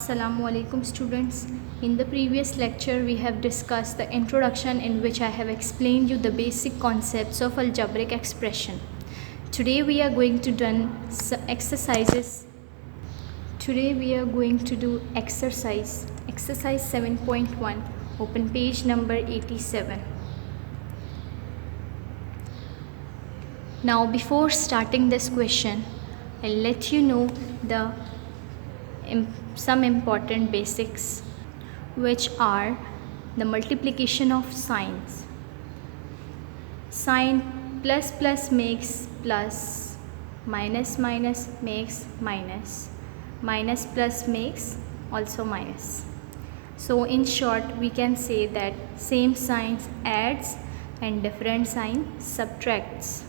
Assalamu alaikum students. In the previous lecture we have discussed the introduction in which I have explained you the basic concepts of algebraic expression. Today we are going to do exercises. Today we are going to do exercise 7.1, open page number 87. Now before starting this question, I'll let you know some important basics, which are the multiplication of signs. Sign plus plus makes plus, minus minus makes minus, minus plus makes also minus. So in short we can say that same signs adds and different sign subtracts.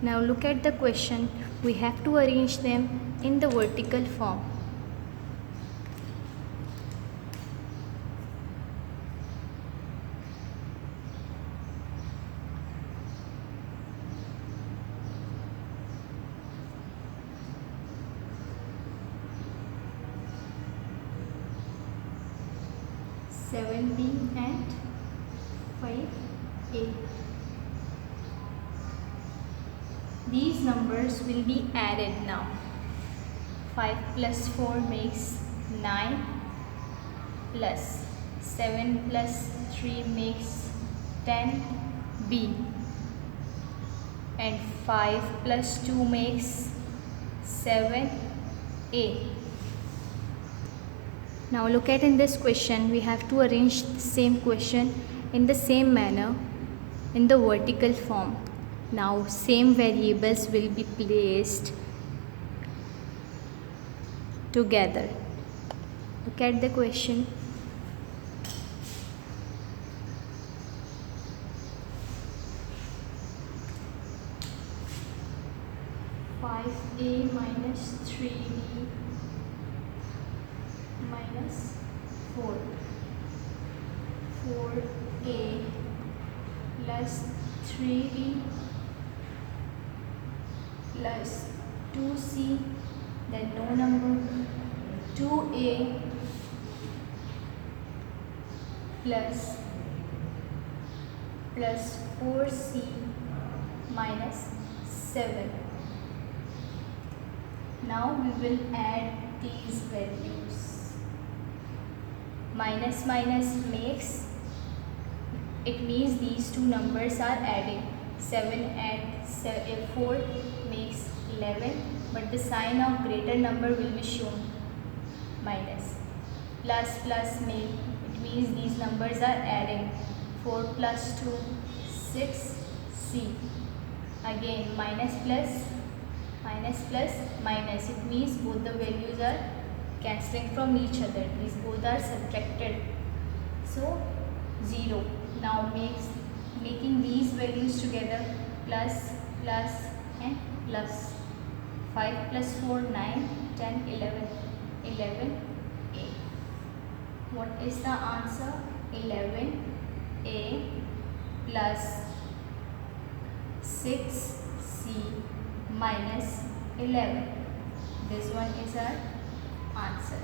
Now look at the question. We have to arrange them in the vertical form. Seven B and 5A. These numbers will be added now. 5 plus 4 makes 9, plus 7 plus 3 makes 10B, and 5 plus 2 makes 7A. Now look at in this question, we have to arrange the same question in the same manner in the vertical form. Now same variables will be placed together. Look at the question. A minus 3B minus 4. 4A plus 3B plus 2C, then no number, 2A plus 4C minus 7. Now we will add these values. Minus minus makes, it means these two numbers are adding. 7 and 4 makes 11, but the sign of greater number will be shown minus. Plus plus make, it means these numbers are adding. 4 plus 2, 6C. Again minus plus minus, it means both the values are cancelling from each other. These both are subtracted. So 0. Now making these values together, plus and plus. 5 plus 4, 9, 10, 11. 11A. What is the answer? 11A plus 6C minus 11. This one is our answer.